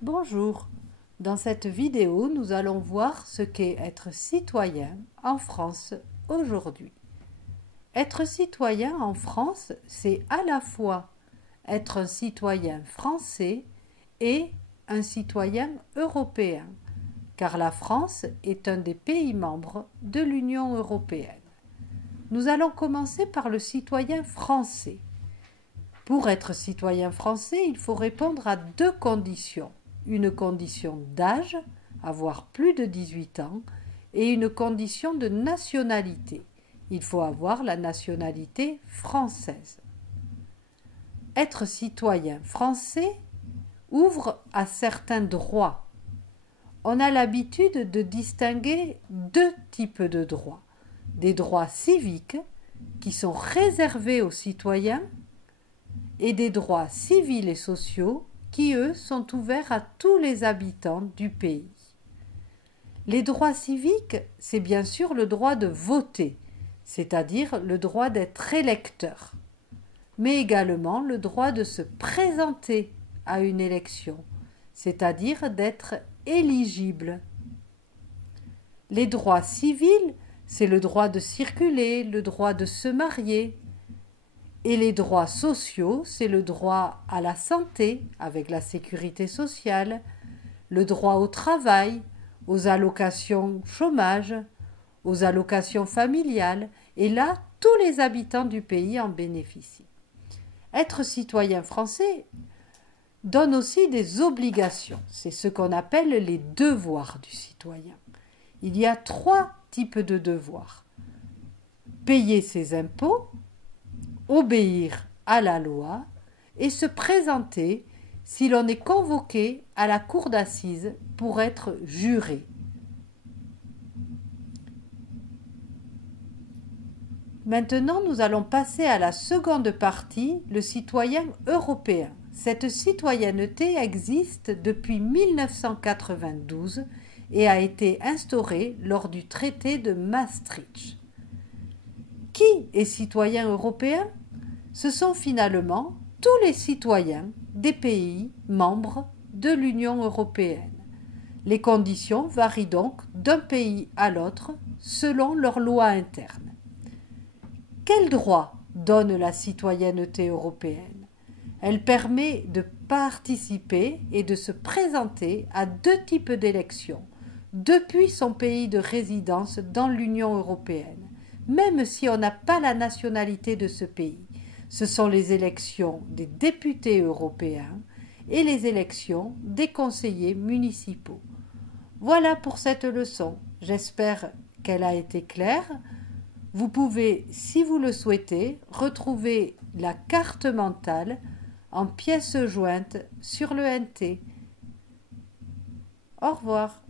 Bonjour, dans cette vidéo, nous allons voir ce qu'est être citoyen en France aujourd'hui. Être citoyen en France, c'est à la fois être un citoyen français et un citoyen européen, car la France est un des pays membres de l'Union européenne. Nous allons commencer par le citoyen français. Pour être citoyen français, il faut répondre à deux conditions. Une condition d'âge, avoir plus de 18 ans, et une condition de nationalité. Il faut avoir la nationalité française. Être citoyen français ouvre à certains droits. On a l'habitude de distinguer deux types de droits. Des droits civiques qui sont réservés aux citoyens et des droits civils et sociaux qui, eux, sont ouverts à tous les habitants du pays. Les droits civiques, c'est bien sûr le droit de voter, c'est-à-dire le droit d'être électeur, mais également le droit de se présenter à une élection, c'est-à-dire d'être éligible. Les droits civils, c'est le droit de circuler, le droit de se marier. Et les droits sociaux, c'est le droit à la santé avec la sécurité sociale, le droit au travail, aux allocations chômage, aux allocations familiales, et là, tous les habitants du pays en bénéficient. Être citoyen français donne aussi des obligations, c'est ce qu'on appelle les devoirs du citoyen. Il y a trois types de devoirs. Payer ses impôts, obéir à la loi et se présenter si l'on est convoqué à la cour d'assises pour être juré. Maintenant, nous allons passer à la seconde partie, le citoyen européen. Cette citoyenneté existe depuis 1992 et a été instaurée lors du traité de Maastricht. Qui est citoyen européen ? Ce sont finalement tous les citoyens des pays membres de l'Union européenne. Les conditions varient donc d'un pays à l'autre selon leurs lois internes. Quel droit donne la citoyenneté européenne ? Elle permet de participer et de se présenter à deux types d'élections depuis son pays de résidence dans l'Union européenne, même si on n'a pas la nationalité de ce pays. Ce sont les élections des députés européens et les élections des conseillers municipaux. Voilà pour cette leçon. J'espère qu'elle a été claire. Vous pouvez, si vous le souhaitez, retrouver la carte mentale en pièces jointes sur le NT. Au revoir.